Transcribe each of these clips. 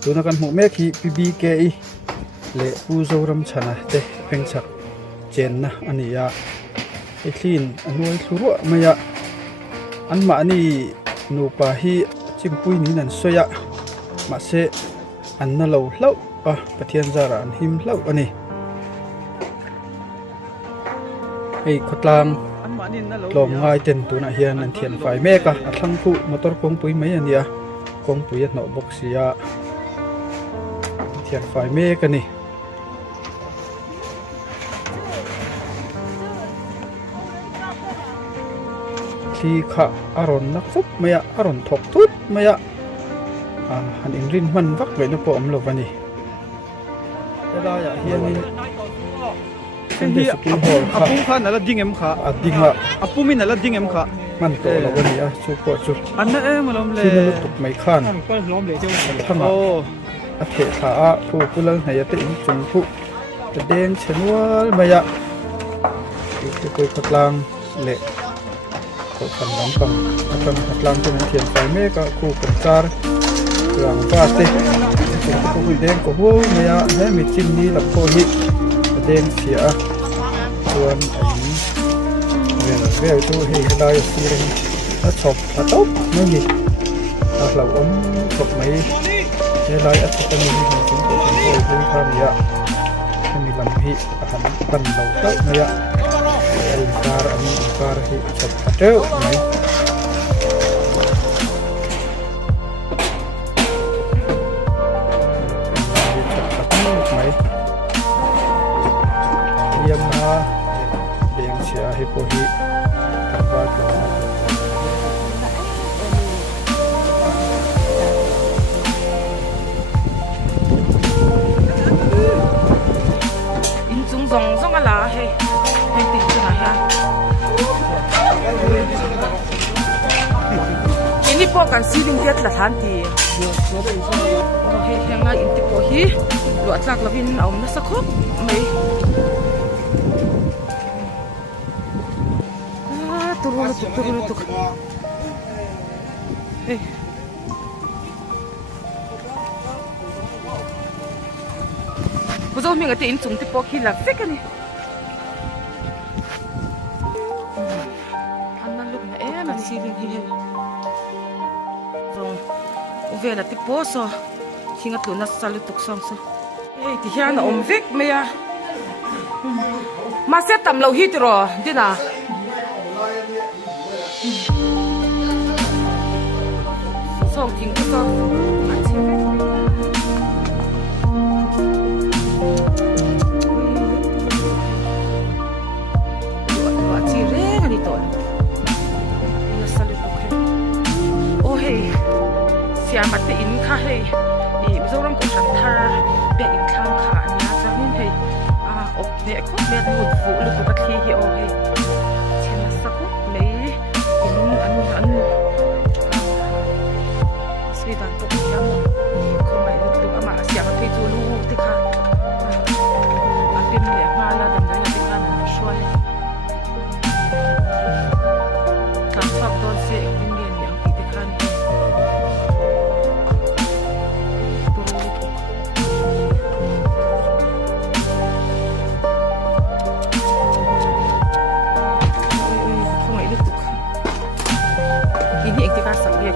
tu na kan mu me khi PBKE le pu zoram chana te pengchak chen na ania e thlin anuai thuru maya anma ani nu pa hi chimpui ni nan soya ma se an na lo hlau a pathian zara an him hlau ani ei khotlang lom ngai ten tu na hian an thian fai me ka athlang khu motor kong pui mai ania kong pui no box ya thian fai me ka ni khi kha aron nak fup maya aron thok tut maya han in rin man vak ve no po am lo vani ela ya hian in hi apum kha nala ding em kha adinga apumin nala ding em kha man to lo vani a chu ko chu anna e malom le tin tuk mai khan ko lom le chu thanga o a the kha a phu pulal na ya te in chung phu te deng chenwal maya ki ko khotlang le phần đóng bằng phần thật lang cho nên thiền phải mê cả khu cổng car rằng và tê khu vực đen của hố này à thế mình chín đi làm khô hít đen xỉa tuần ấy về tu thì cái đây xí đây nó chọc nó tốt nó gì hoặc là ống chọc mấy cái đây ở trong mình chúng tôi cũng vui tham gia mình làm hít thành phần đầu tốt này ạ Car ani car hi chapateu mai mai yang na deng sia hi po hi ba ko in chung zong zong ala he ini po kan siling tiat la than ti he henga in ti po hi lo atlak lavin aum na sakhop mai turun tu hey buzo mi ngati in chung ti po hi la fek ani siling hi rong uvela ti poso hinga tluna salu tuk song so ei ti hian om vek meya ma se tam lo hi tro dina song thing ko so siya mati in kha he i zoram ko san thar be in thang kha ania chamin he op ne ko me hut fu lu ko thli hi o he chena sako me in anu swidan to yam ko mai lu ama siya ma pe tu lu ti kha apim le ma la dan dan ti kha na shwa he kan fak don se in yang ti ti kha ni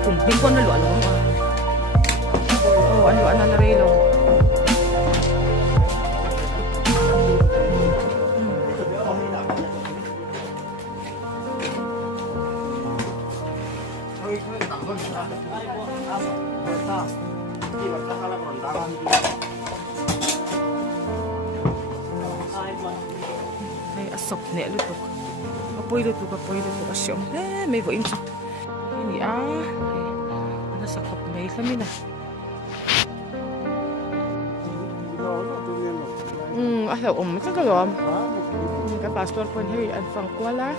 Hindi ko na luan mo. Oh, ano na relo. Ay asok ne lutok. Apoy lutok asyong. May voin sa. Ini sa kap may kami na. Ayaw, may kagawam. Ka pastor po hey, ang fangkwala.